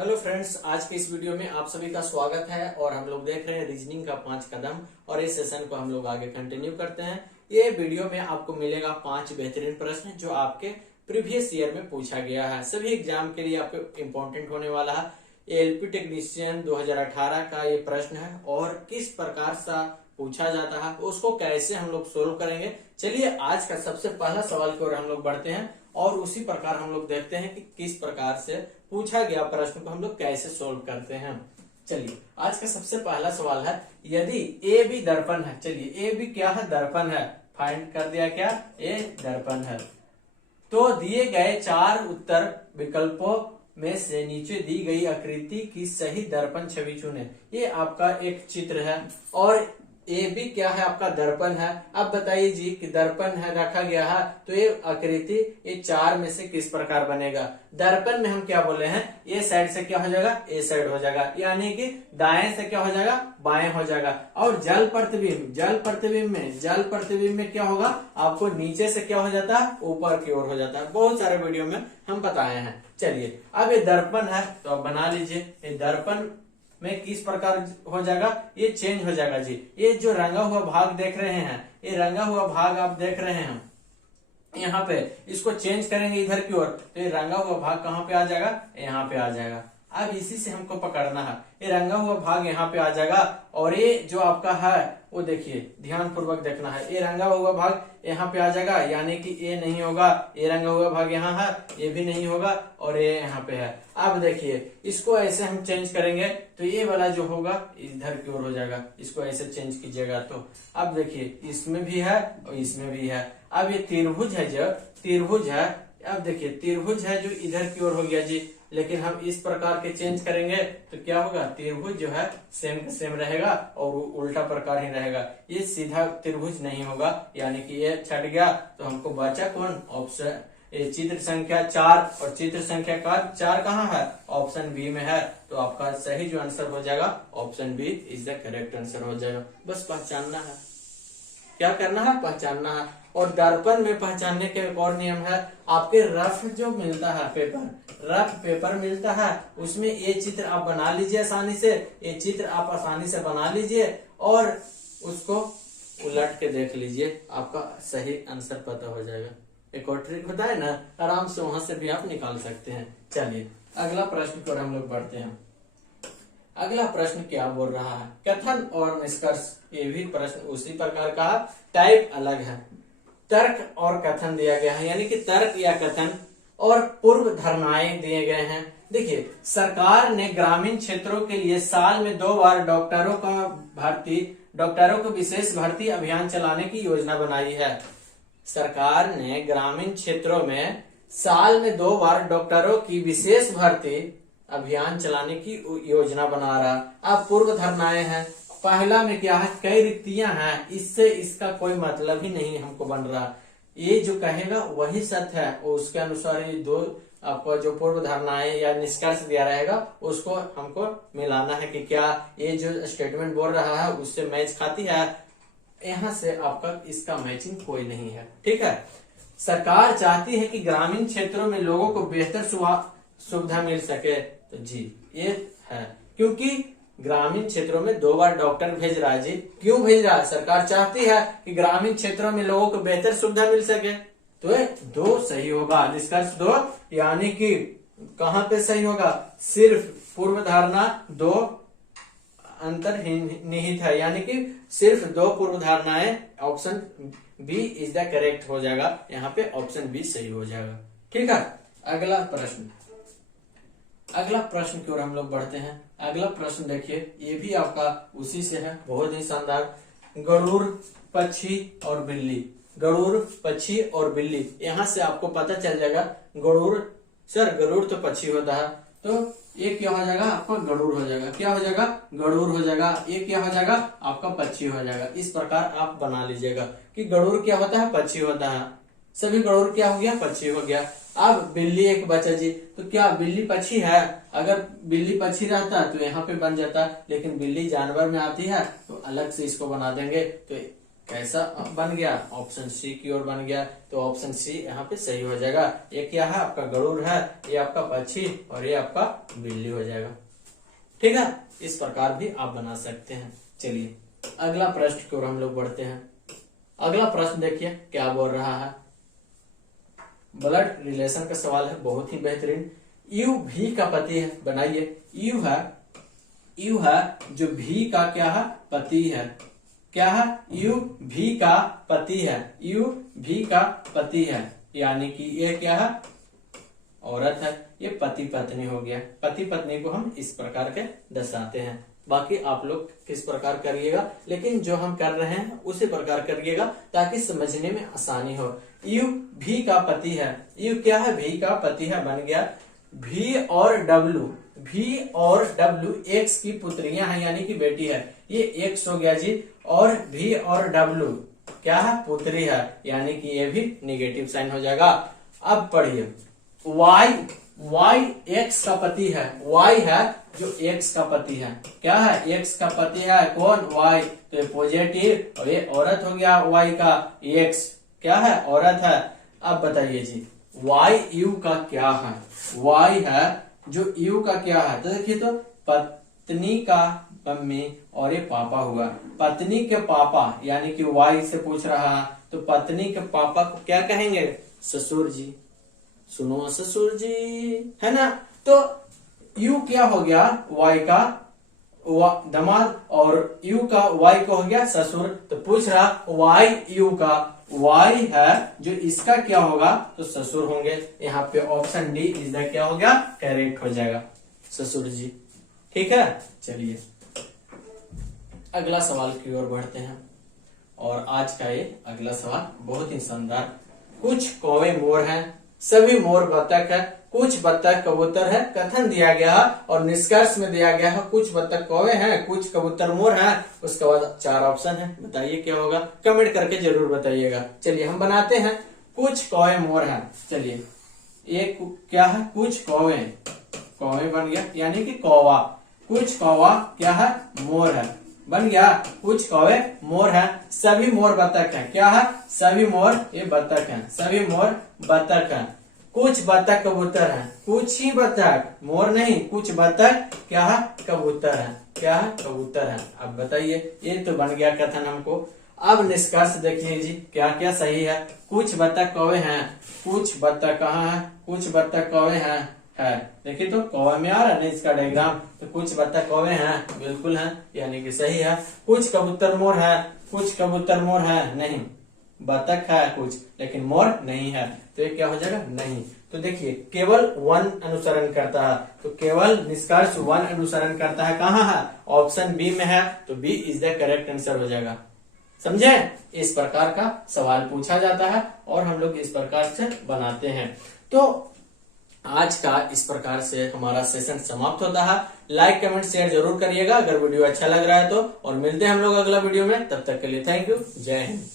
Hello friends, आज के इस वीडियो में आप सभी का स्वागत है और हम लोग देख रहे हैं रीजनिंग का 5 कदम और इस सेशन को हम लोग आगे कंटिन्यू करते हैं। ये वीडियो में आपको मिलेगा 5 बेहतरीन प्रश्न जो आपके प्रीवियस ईयर में पूछा गया है। सभी एग्जाम के लिए आपको इम्पोर्टेंट होने वाला है। एलपी टेक्नीशियन 2018 का ये प्रश्न है और किस प्रकार सा पूछा जाता है उसको कैसे हम लोग सोल्व करेंगे। चलिए आज का सबसे पहला सवाल की ओर हम लोग बढ़ते हैं और उसी प्रकार हम लोग देखते हैं कि किस प्रकार से पूछा गया प्रश्न को हम लोग कैसे सोल्व करते हैं। चलिए आज का सबसे पहला सवाल है, यदि ए बी दर्पण है। चलिए ए बी क्या है? दर्पण है। फाइंड कर दिया क्या? ए दर्पण है। तो दिए गए 4 उत्तर विकल्पों में से नीचे दी गई आकृति की सही दर्पण छवि चुने। ये आपका एक चित्र है और ए बी क्या है? आपका दर्पण है। अब बताइए जी कि दर्पण है रखा गया है तो ये आकृति ये 4 में से किस प्रकार बनेगा। दर्पण में हम क्या बोले हैं? ए साइड से क्या हो जाएगा? ए साइड हो जाएगा, यानी कि दाएं से क्या हो जाएगा? बाएं हो जाएगा। और जल प्रतिबिंब में क्या होगा? आपको नीचे से क्या हो जाता है? ऊपर की ओर हो जाता है। बहुत सारे वीडियो में हम बताए हैं। चलिए अब ये दर्पण है तो अब बना लीजिए। ये दर्पण में किस प्रकार हो जाएगा? ये चेंज हो जाएगा जी। ये जो रंगा हुआ भाग देख रहे हैं, ये रंगा हुआ भाग आप देख रहे हैं, यहाँ पे इसको चेंज करेंगे इधर की ओर तो ये रंगा हुआ भाग कहाँ पे आ जाएगा? यहाँ पे आ जाएगा। अब इसी से हमको पकड़ना है। ये रंगा हुआ भाग यहाँ पे आ जाएगा और ये जो आपका है वो देखिए ध्यान पूर्वक देखना है। ये रंगा हुआ भाग यहाँ पे आ जाएगा, यानी कि ये नहीं होगा। ये रंगा हुआ भाग यहाँ है, ये भी नहीं होगा और ये यहाँ पे है। अब देखिए इसको ऐसे हम चेंज करेंगे तो ये वाला जो होगा इधर की ओर हो जाएगा। इसको ऐसे चेंज कीजिएगा तो अब देखिए इसमें भी है और इसमें भी है। अब ये त्रिभुज है, जो त्रिभुज है, अब देखिए त्रिभुज है जो इधर की ओर हो गया जी, लेकिन हम इस प्रकार के चेंज करेंगे तो क्या होगा? त्रिभुज जो है सेम का सेम रहेगा और उल्टा प्रकार ही रहेगा। ये सीधा त्रिभुज नहीं होगा, यानी कि ये छट गया तो हमको बचा कौन? ऑप्शन ये चित्र संख्या 4 और चित्र संख्या 4 कहाँ है? ऑप्शन बी में है। तो आपका सही जो आंसर हो जाएगा option B is the correct answer हो जाएगा। बस पहचानना है, क्या करना है? पहचानना है। और दर्पण में पहचानने के एक और नियम है, आपके रफ जो मिलता है रफ पेपर मिलता है, उसमें ये चित्र आप बना लीजिए आसानी से। ये चित्र आप आसानी से बना लीजिए और उसको उलट के देख लीजिए, आपका सही आंसर पता हो जाएगा। एक और ट्रिक होता है ना, आराम से वहां से भी आप निकाल सकते हैं। चलिए अगला प्रश्न पर हम लोग बढ़ते हैं। अगला प्रश्न क्या बोल रहा है? कथन और निष्कर्ष। ये भी प्रश्न उसी प्रकार का, टाइप अलग है। तर्क और कथन दिया गया है, यानी कि तर्क या कथन और पूर्व धारणाएं दिए गए हैं। देखिए सरकार ने ग्रामीण क्षेत्रों के लिए साल में 2 बार डॉक्टरों को विशेष भर्ती अभियान चलाने की योजना बनाई है। सरकार ने ग्रामीण क्षेत्रों में साल में 2 बार डॉक्टरों की विशेष भर्ती अभियान चलाने की योजना बना रहा। अब पूर्व धारणाएं हैं। पहला में क्या है? कई रिक्तियां हैं, इससे इसका कोई मतलब ही नहीं हमको बन रहा। ये जो कहेगा वही सत्य है, उसके अनुसार ये 2 आपको जो पूर्व धारणाएं या निष्कर्ष दिया रहेगा उसको हमको मिलाना है कि क्या ये जो स्टेटमेंट बोल रहा है उससे मैच खाती है। यहाँ से आपका इसका मैचिंग कोई नहीं है। ठीक है, सरकार चाहती है कि ग्रामीण क्षेत्रों में लोगों को बेहतर सुविधा मिल सके। तो जी ये है, क्योंकि ग्रामीण क्षेत्रों में 2 बार डॉक्टर भेज रहा है जी। क्यों भेज रहा है? सरकार चाहती है कि ग्रामीण क्षेत्रों में लोगों को बेहतर सुविधा मिल सके। तो 2 सही होगा, निष्कर्ष 2, यानी कि कहाँ पे सही होगा? सिर्फ पूर्व धारणा 2 अंतर्निहित है, यानी कि सिर्फ 2 पूर्व धारणाएं। Option B is the correct हो जाएगा। यहाँ पे ऑप्शन बी सही हो जाएगा। ठीक है, अगला प्रश्न की ओर हम लोग बढ़ते हैं। अगला प्रश्न देखिए, ये भी आपका उसी से है, बहुत ही शानदार। गरुड़, पक्षी और बिल्ली। गरुड़, पक्षी और बिल्ली, यहाँ से आपको पता चल जाएगा। गरुड़ तो पक्षी होता है, तो ये क्या हो जाएगा? आपका गरुड़ हो जाएगा। क्या हो जाएगा? गरुड़ हो जाएगा। ये क्या हो जाएगा? आपका पक्षी हो जाएगा। इस प्रकार आप बना लीजिएगा कि गरुड़ क्या होता है? पक्षी होता है। सभी गरुड़ क्या हो गया? पक्षी हो गया। अब बिल्ली एक बचा जी, तो क्या बिल्ली पक्षी है? अगर बिल्ली पक्षी रहता तो यहाँ पे बन जाता, लेकिन बिल्ली जानवर में आती है तो अलग से इसको बना देंगे तो कैसा बन गया, ऑप्शन सी की ओर बन गया। तो ऑप्शन सी यहाँ पे सही हो जाएगा। ये क्या है, आपका गरुड़ है, ये आपका पक्षी और ये आपका बिल्ली हो जाएगा। ठीक है, इस प्रकार भी आप बना सकते हैं। चलिए अगला प्रश्न की ओर हम लोग बढ़ते हैं। अगला प्रश्न देखिए क्या बोल रहा है। ब्लड रिलेशन का सवाल है, बहुत ही बेहतरीन। यू भी का पति है, बनाइए। यू है जो भी का क्या है, पति है। क्या है, यू भी का पति है, यू भी का पति है, यानी कि ये क्या है, औरत है। ये पति पत्नी हो गया। पति पत्नी को हम इस प्रकार के दर्शाते हैं। बाकी आप लोग किस प्रकार करिएगा, लेकिन जो हम कर रहे हैं उसी प्रकार करिएगा ताकि समझने में आसानी हो। यू भी का पति है, यू क्या है, भी का पति है, बन गया। भी और डब्लू एक्स की पुत्रियां हैं, यानी कि बेटी है। ये एक्स हो गया जी। और भी और डब्लू क्या है, पुत्री है, यानी कि ये भी निगेटिव साइन हो जाएगा। अब पढ़िए वाई एक्स का पति है। वाई है जो एक्स का पति है। क्या है, एक्स का पति है कौन, वाई। तो ये पॉजिटिव और ये औरत हो गया, वाई का एक्स क्या है, औरत है। अब बताइए जी वाई यू का क्या है। वाई है जो यू का क्या है, तो देखिए तो पत्नी का मम्मी और ये पापा हुआ। पत्नी के पापा यानी कि वाई से पूछ रहा है, तो पत्नी के पापा को क्या कहेंगे, ससुर जी। सुनो ससुर जी, है ना। तो यू क्या हो गया, वाई का दामाद, और यू का वाई को हो गया ससुर। तो पूछ रहा वाई यू का, वाई है जो इसका क्या होगा, तो ससुर होंगे। यहाँ पे ऑप्शन डी इज द क्या हो गया, करेक्ट हो जाएगा, ससुर जी। ठीक है, चलिए अगला सवाल की ओर बढ़ते हैं। और आज का ये अगला सवाल बहुत ही शानदार। कुछ कौवे मोर हैं, सभी मोर बतख है, कुछ बतख कबूतर है, कथन दिया गया है और निष्कर्ष में दिया गया है कुछ बतख कौवे हैं, कुछ कबूतर मोर हैं। उसके बाद 4 ऑप्शन है, बताइए क्या होगा, कमेंट करके जरूर बताइएगा। चलिए हम बनाते हैं। कुछ कौवे मोर हैं, चलिए ये क्या है, कुछ कौवे, कौवे बन गया यानी कि कौवा। कुछ कौवा क्या है, मोर है, बन गया। कुछ कौवे मोर है, सभी मोर बतख हैं। क्या है, सभी मोर ये बतख हैं, सभी मोर बतख हैं। कुछ बतख कबूतर हैं, कुछ ही बतख, मोर नहीं, कुछ बतख क्या है, कबूतर है। क्या है, कबूतर है। अब बताइए, ये तो बन गया कथन हमको। अब निष्कर्ष देखिए जी क्या क्या सही है। कुछ बतख कौवे हैं, कुछ बतख कहाँ है, कुछ बतख कौवे हैं है। देखिए तो कौवा में आ रहा है ना इसका डायग्राम, तो कुछ बतख कौवे हैं, बिल्कुल है, यानी कि सही है। कुछ कबूतर मोर है, कुछ कबूतर मोर है नहीं, बतख है कुछ लेकिन मोर नहीं है, तो ये क्या हो जाएगा, नहीं। तो देखिए केवल 1 अनुसरण करता है, तो केवल निष्कर्ष 1 अनुसरण करता है, कहाँ है, ऑप्शन बी में है, तो B is the correct answer हो जाएगा। समझे, इस प्रकार का सवाल पूछा जाता है और हम लोग इस प्रकार से बनाते हैं। तो आज का इस प्रकार से हमारा सेशन समाप्त होता है। लाइक कमेंट शेयर जरूर करिएगा अगर वीडियो अच्छा लग रहा है तो, और मिलते हैं हम लोग अगला वीडियो में। तब तक के लिए थैंक यू, जय हिंद।